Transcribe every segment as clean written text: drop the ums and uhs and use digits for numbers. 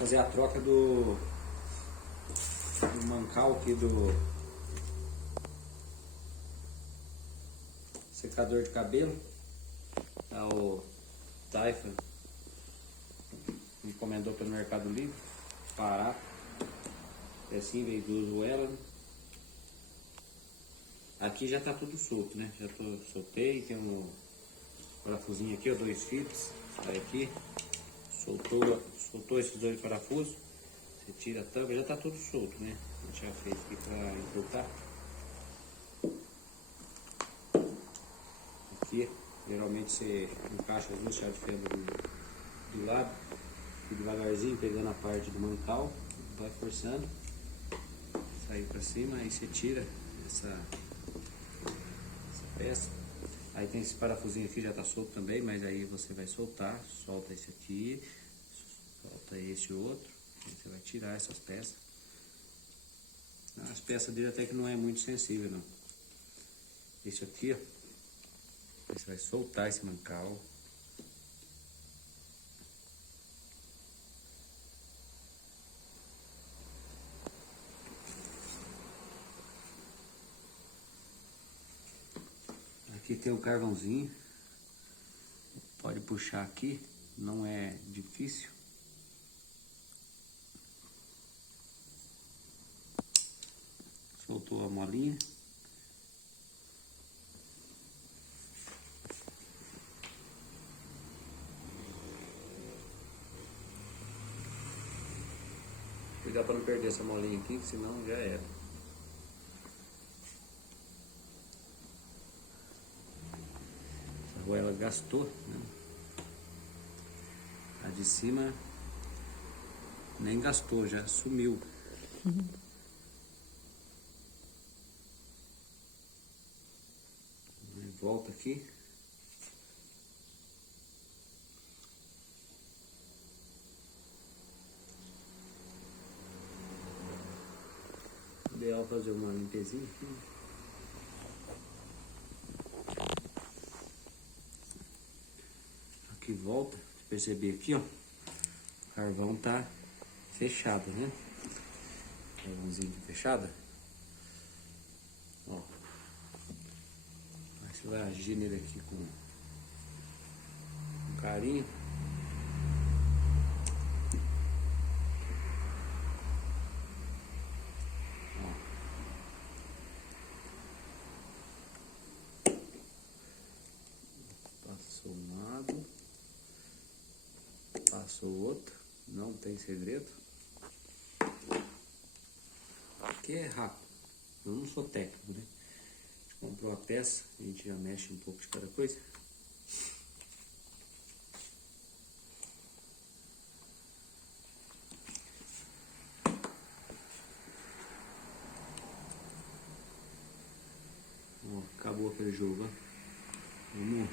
fazer a troca do mancal aqui do secador de cabelo. É o Taifa, me encomendou pelo Mercado Livre, barato. É assim, veio duas goelas. Aqui já tá tudo solto, né? Já soltei, tem um parafusinho aqui, ó, 2 fios. Aí aqui, soltou esses 2 parafusos. Você tira a tampa, já tá tudo solto, né? A gente já fez aqui pra encurtar. Aqui, geralmente você encaixa as 2 chaves de fenda do lado, e devagarzinho pegando a parte do mancal, vai forçando, sair pra cima, aí você tira essa peça. Aí tem esse parafusinho aqui, já tá solto também, mas aí você vai soltar, solta esse aqui, solta esse outro, aí você vai tirar essas peças. As peças dele até que não é muito sensível, não. Esse aqui, ó, você vai soltar esse mancal. Aqui tem o carvãozinho, pode puxar aqui, não é difícil. Soltou a molinha. Cuidado para não perder essa molinha aqui, que senão já era. Essa argoela gastou, né? A de cima nem gastou, já sumiu. Volta aqui. Ideal fazer uma limpezinha aqui. Aqui volta, você perceber aqui, ó, o carvão tá fechado, né? Carvãozinho fechado. Ó. Aí você vai agir nele aqui com carinho. Passou um lado, passou o outro, não tem segredo. Aqui é rápido, eu não sou técnico, né? A gente comprou a peça, a gente já mexe um pouco de cada coisa. Ó, acabou aquele jogo, ó. Vamos.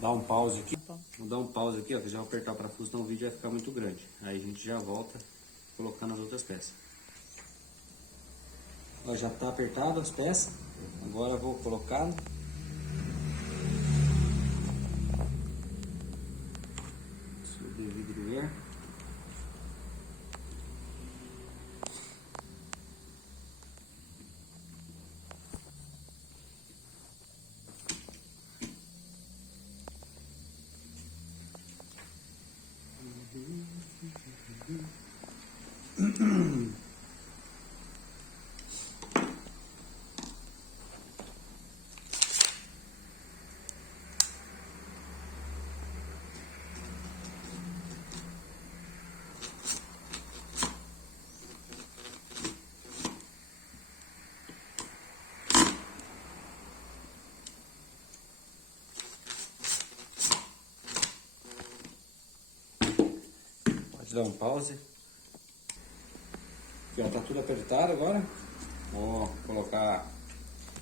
Dar um pause aqui. Vou dar um pause aqui, ó, que já vou apertar o parafuso, senão o vídeo vai ficar muito grande. Aí a gente já volta colocando as outras peças. Ó, já tá apertado as peças. Agora eu vou colocar. Seu devido lugar. Pode dar um pause. Já tá tudo apertado agora. Vou colocar,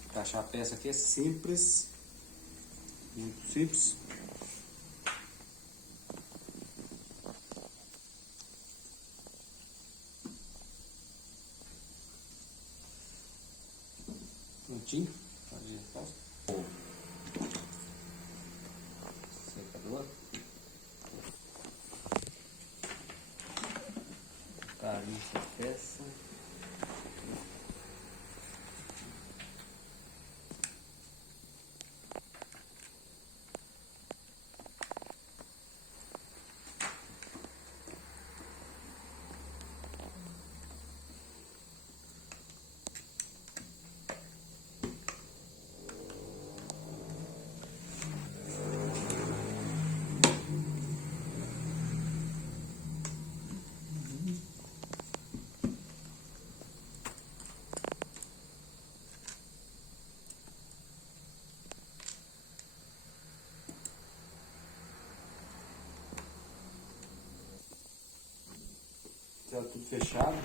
encaixar a peça aqui, é simples, muito simples. certinho. Pode resposta. Secador. Carinho essa peça. Tá tudo fechado.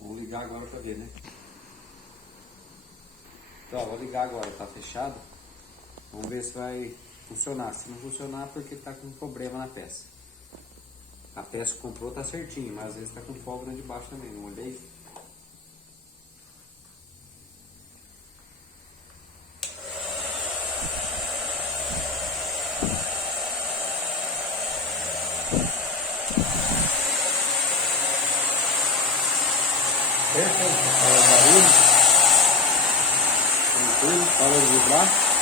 Vamos ligar agora para ver, né? Então, vou ligar agora, tá fechado. Vamos ver se vai funcionar. Se não funcionar, porque tá com problema na peça. A peça que comprou tá certinho, mas às vezes tá com folga lá de baixo também, não olhei? Perfeito, fala o barulho, tranquilo, fala de vibrar.